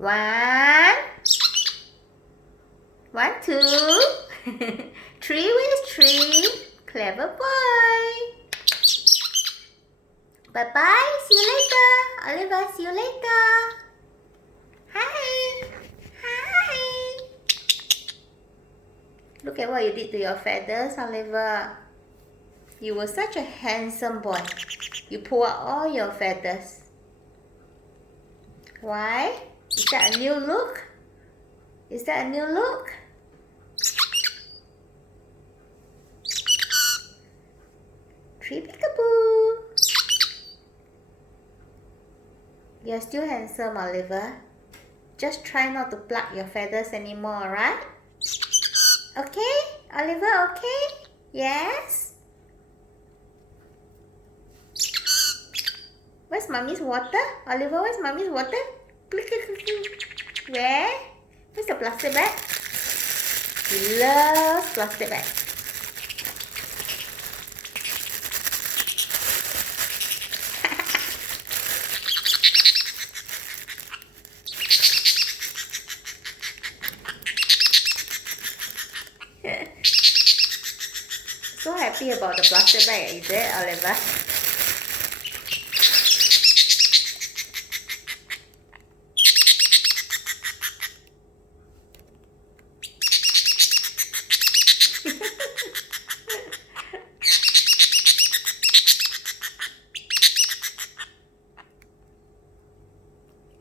One, one, two. Three with three. Clever boy. Bye-bye. See you later. Oliver, see you later. Hi. Hi. Look at what you did to your feathers, Oliver. You were such a handsome boy. You pull out all your feathers. Why? Is that a new look? Is that a new look? Three peekaboo. You're still handsome, Oliver. Just try not to pluck your feathers anymore, alright? Okay? Oliver, okay? Yes? Where's Mommy's water? Oliver, where's Mommy's water? Where? Where's the plastic bag? He loves plastic bag. So happy about the plastic bag, is it, Oliver?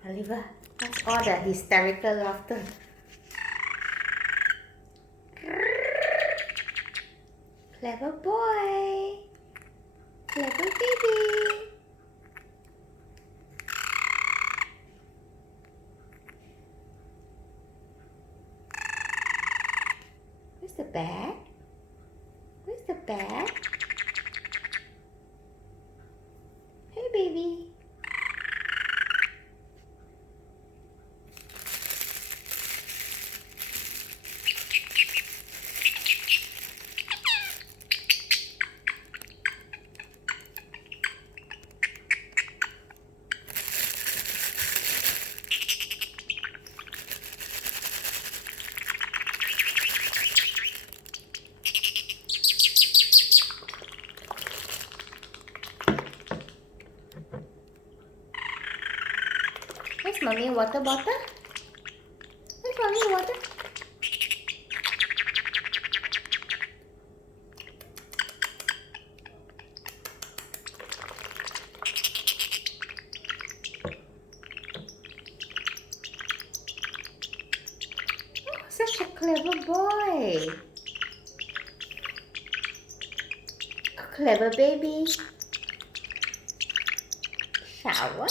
Oliver, that's all the hysterical laughter. Clever boy. Clever baby. Where's the bag? Where's the bag? Hey, baby. Where's Mommy water bottle? Where's Mommy water? Oh, such a clever boy. A clever baby. Shower.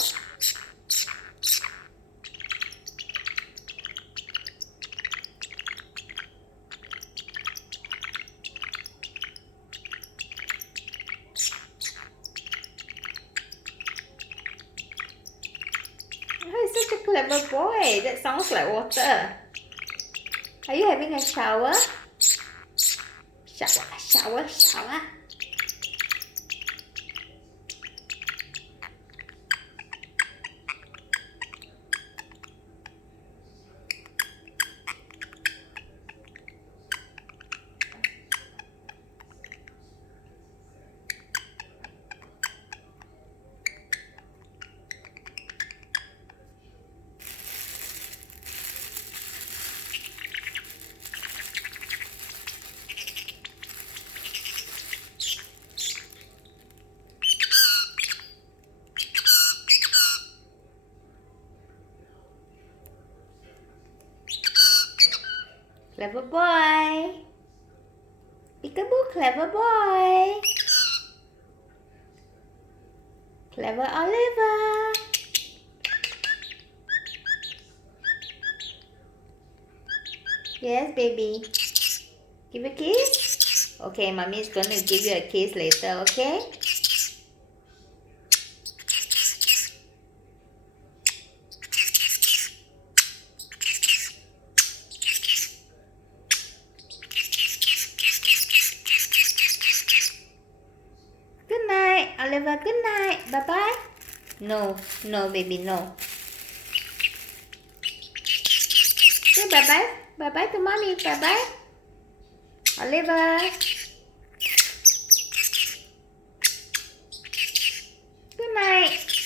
Oh, he's such a clever boy. That sounds like water. Are you having a shower? Shower, shower, shower. Clever boy. Peekaboo, clever boy. Clever Oliver. Yes, baby. Give a kiss? Okay, Mommy is going to give you a kiss later, okay? Good night, Oliver. Good night. Bye-bye. No, no, baby, no. Say bye-bye. Bye-bye to mommy. Bye-bye. Oliver. Good night.